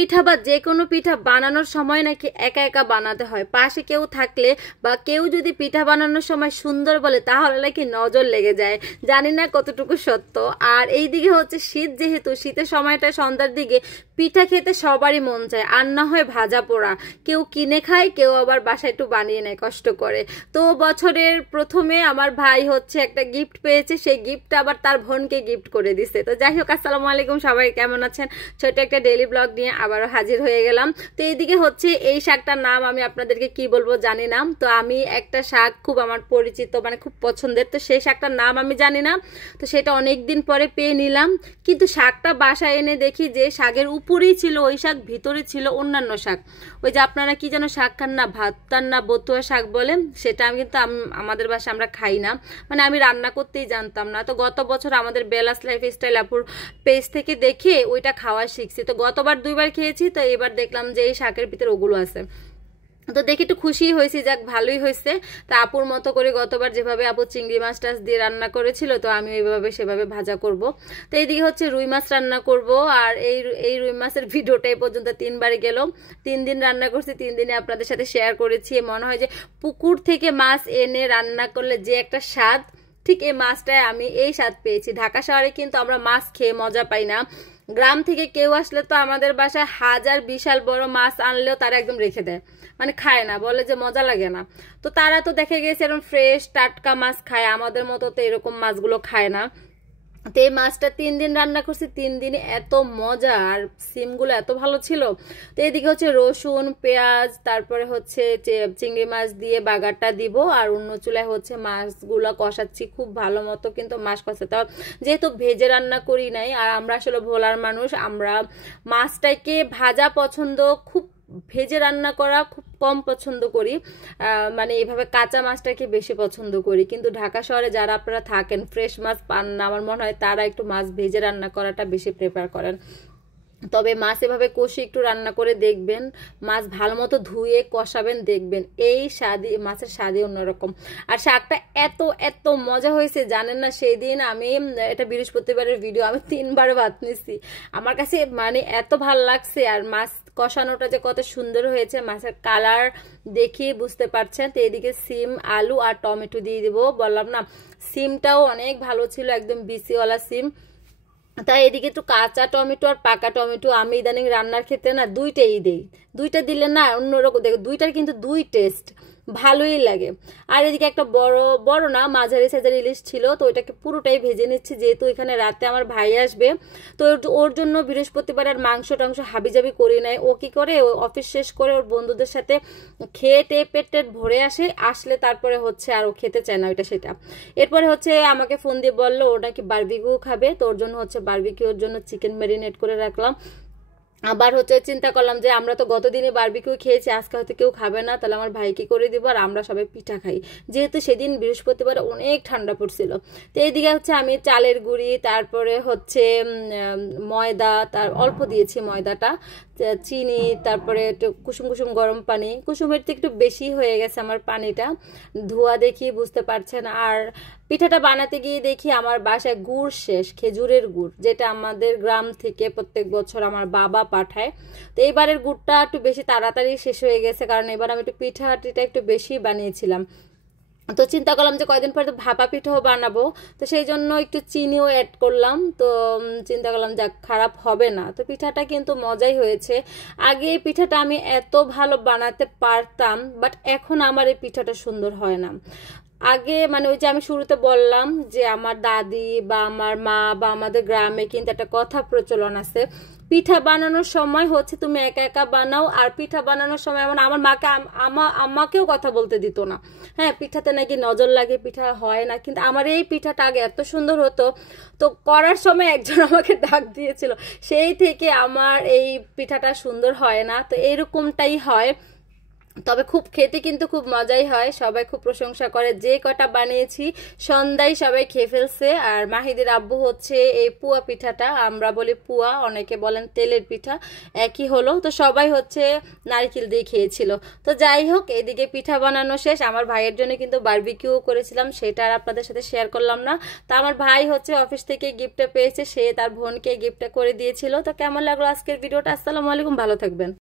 পিঠা বা যে কোনো পিঠা বানানোর সময় নাকি একা একা বানাতে হয়, পাশে কেউ থাকলে বা কেউ যদি পিঠা বানানোর সময় সুন্দর বলে তাহলে নাকি নজর লেগে যায়। জানি না কতটুকু সত্য। আর এইদিকে হচ্ছে শীত, যেহেতু শীতের সময়টা সন্ধ্যার দিকে পিঠা খেতে সবারই মন চায়, আর না হয় ভাজা পোড়া। কেউ কিনে খায়, কেউ আবার বাসায় একটু বানিয়ে নেয় কষ্ট করে। তো বছরের প্রথমে আমার ভাই হচ্ছে একটা গিফট পেয়েছে, সেই গিফটটা আবার তার বোনকে গিফট করে দিছে। তো যাই হোক, আসসালামু আলাইকুম, সবাই কেমন আছেন? ছোট একটা ডেইলি ব্লগ নিয়ে আবারও হাজির হয়ে গেলাম। তো এইদিকে হচ্ছে এই শাকটার নাম আমি আপনাদেরকে কি বলবো জানি না। তো আমি একটা শাক খুব আমার পরিচিত, মানে খুব পছন্দের, তো সেই শাকটার নাম আমি জানি না। তো সেটা অনেক দিন পরে পেয়ে নিলাম, কিন্তু শাকটা বাসায় এনে দেখি যে শাকের উপরেই ছিল ওই শাক, ভিতরে ছিল অন্যান্য শাক। ওই যে আপনারা কি যেন শাক খান না, ভাততার না বতুয়া শাক বলে, সেটা আমি কিন্তু আমাদের বাসায় আমরা খাই না, মানে আমি রান্না করতেই জানতাম না। তো গত বছর আমাদের বেলাস লাইফস্টাইল আপুর পেজ থেকে দেখে ওইটা খাওয়া শিখছি। তো গতবার 2বার খেয়েছি, তো এবার দেখলাম যে এই শাকের ভিতরে ওগুলো আছে। তো দেখে একটু খুশি হয়েছি, যাক ভালোই হয়েছে। তা আপুর মতো করে গতবার যেভাবে আপু চিংড়ি মাছ টাছ দিয়ে রান্না করেছিল, তো আমি ওইভাবে সেভাবে ভাজা করব। তো এইদিকে হচ্ছে রুই মাছ রান্না করব। আর এই রুই মাছের ভিডিওটা এই পর্যন্ত 3বারে গেল। 3 দিন রান্না করছি, 3 দিনে আপনাদের সাথে শেয়ার করেছি। মনে হয় যে পুকুর থেকে মাছ এনে রান্না করলে যে একটা স্বাদ, ঠিক এই মাছটায় আমি এই স্বাদ পেয়েছি। ঢাকা শহরে কিন্তু আমরা মাছ খেয়ে মজা পাই না। গ্রাম থেকে কেউ আসলে তো আমাদের বাসায় হাজার বিশাল বড় মাছ আনলেও তারা একদম রেখে দেয়, মানে খায় না, বলে যে মজা লাগে না। তো তারা তো দেখে গেছে এরকম ফ্রেশ টাটকা মাছ খায়, আমাদের মতো তো এরকম মাছগুলো খায় না। তো এই মাছটা 3 দিন রান্না করছি, 3 দিনে এত মজা, আর সিমগুলো এত ভালো ছিল। তো এদিকে হচ্ছে রসুন পেঁয়াজ, তারপরে হচ্ছে চিংড়ি মাছ দিয়ে বাগারটা দিব, আর অন্য চুলায় হচ্ছে মাছগুলো কষাচ্ছি খুব ভালো মতো। কিন্তু মাছ কষাতে হবে, যেহেতু ভেজে রান্না করি নাই, আর আমরা আসলে ভোলার মানুষ, আমরা মাছটাকে ভাজা পছন্দ, খুব ভেজে রান্না করা খুব কম পছন্দ করি। মানে এইভাবে কাঁচা মাছটাকে বেশি পছন্দ করি। কিন্তু ঢাকা শহরে যারা আপনারা থাকেন, ফ্রেশ মাছ পান না, আমার মনে হয় তারা একটু মাছ ভেজে রান্না করাটা বেশি প্রেফার করেন। তবে মাছ এভাবে কষে একটু রান্না করে দেখবেন, মাছ ভালো মতো ধুয়ে কষাবেন, দেখবেন এই স্বাদই, মাছের স্বাদই অন্যরকম। আর শাকটা এত এত মজা হয়েছে জানেন না, সেই দিন আমি, এটা বৃহস্পতিবারের ভিডিও, আমি 3বার ভাত নিছি। আমার কাছে মানে এত ভালো লাগছে। আর মাছ কষানোটা যে কত সুন্দর হয়েছে, মাছের কালার দেখিয়ে বুঝতে পারছেন। তো এদিকে সিম আলু আর টমেটো দিয়ে দিব, বললাম না সিমটাও অনেক ভালো ছিল, একদম বিসিওয়ালা সিম। তাই এদিকে একটু কাঁচা টমেটো আর পাকা টমেটো আমি ইদানিং রান্নার ক্ষেত্রে না দুইটাই দেই। দুইটা দিলে না অন্যরকম, দেখো দুইটার কিন্তু দুই টেস্ট ভালোই লাগে। আর এদিকে একটা বড় বড় না মাঝারি সাইজের ইলিশ ছিল, তো ওইটাকে পুরোটাই ভেজে নিচ্ছি, যেহেতু এখানে রাতে আমার ভাই আসবে। তো ওর জন্য বৃহস্পতিবার আর মাংস টাংস হাবিজাবি করি নাই। ও কি করে, ও অফিস শেষ করে ওর বন্ধুদের সাথে খেয়ে টেয়ে পেট টেট ভরে আসলে তারপরে হচ্ছে আর ও খেতে চায় না ওইটা সেটা। এরপরে হচ্ছে আমাকে ফোন দিয়ে বললো ও নাকি বারবিকিউ খাবে, তো ওর জন্য হচ্ছে বারবিকিউর জন্য চিকেন ম্যারিনেট করে রাখলাম। আবার হচ্ছে চিন্তা করলাম যে আমরা তো গতদিনে বারবিকিউ খেয়েছি, আজকে হয়তো কেউ খাবে না, তাহলে আমার ভাইকে করে দিব আর আমরা সবাই পিঠা খাই, যেহেতু সেদিন বৃহস্পতিবার অনেক ঠান্ডা পড়ছিল। তো এইদিকে হচ্ছে আমি চালের গুঁড়ি, তারপরে হচ্ছে ময়দা, তার অল্প দিয়েছি ময়দাটা, চিনি, তারপরে একটু কুসুম কুসুম গরম পানি, কুসুমের থেকে একটু বেশি হয়ে গেছে আমার পানিটা, ধোয়া দেখি বুঝতে পারছেন। আর পিঠাটা বানাতে গিয়ে দেখি আমার বাসায় গুড় শেষ, খেজুরের গুড়, যেটা আমাদের গ্রাম থেকে প্রত্যেক বছর আমার বাবা পাঠায়। তো এইবারের গুড়টা একটু বেশি তাড়াতাড়ি শেষ হয়ে গেছে, কারণ এবার আমি একটু পিঠাটিটা একটু বেশি বানিয়েছিলাম। তো চিন্তা করলাম যে কয়দিন পরে তো ভাপা পিঠাও বানাবো, তো সেই জন্য একটু চিনিও অ্যাড করলাম। তো চিন্তা করলাম যাক খারাপ হবে না। তো পিঠাটা কিন্তু মজাই হয়েছে। আগে এই পিঠাটা আমি এত ভালো বানাতে পারতাম, বাট এখন আমার এই পিঠাটা সুন্দর হয় না। আগে মানে ওই যে আমি শুরুতে বললাম যে আমার দাদি বা আমার মা বা আমাদের গ্রামে কিন্তু একটা কথা প্রচলন আছে, পিঠা বানানোর সময় হচ্ছে তুমি একা একা বানাও, আর পিঠা বানানোর সময় এমন আমার মাকে আমাকেও কথা বলতে দিত না। হ্যাঁ, পিঠাতে নাকি নজর লাগে, পিঠা হয় না। কিন্তু আমার এই পিঠাটা আগে এত সুন্দর হতো, তো করার সময় একজন আমাকে ডাক দিয়েছিল, সেই থেকে আমার এই পিঠাটা সুন্দর হয় না। তো এইরকমটাই হয়। তবে খুব খেতে কিন্তু খুব মজাই হয়, সবাই খুব প্রশংসা করে। যে কটা বানিয়েছি সন্ধ্যায় সবাই খেয়ে ফেলছে। আর মাহিদের আব্বু হচ্ছে এই পুয়া পিঠাটা, আমরা বলি পুয়া, অনেকে বলেন তেলের পিঠা, একই হলো। তো সবাই হচ্ছে নারকেল দিয়ে খেয়েছিল। তো যাই হোক, এদিকে পিঠা বানানো শেষ। আমার ভাইয়ের জন্য কিন্তু বারবিকিউ করেছিলাম, সেটা আর আপনাদের সাথে শেয়ার করলাম না। তো আমার ভাই হচ্ছে অফিস থেকে গিফটটা পেয়েছে, সে তার বোনকে গিফটটা করে দিয়েছিল। তো কেমন লাগলো আজকের ভিডিওটা? আসসালামু আলাইকুম, ভালো থাকবেন।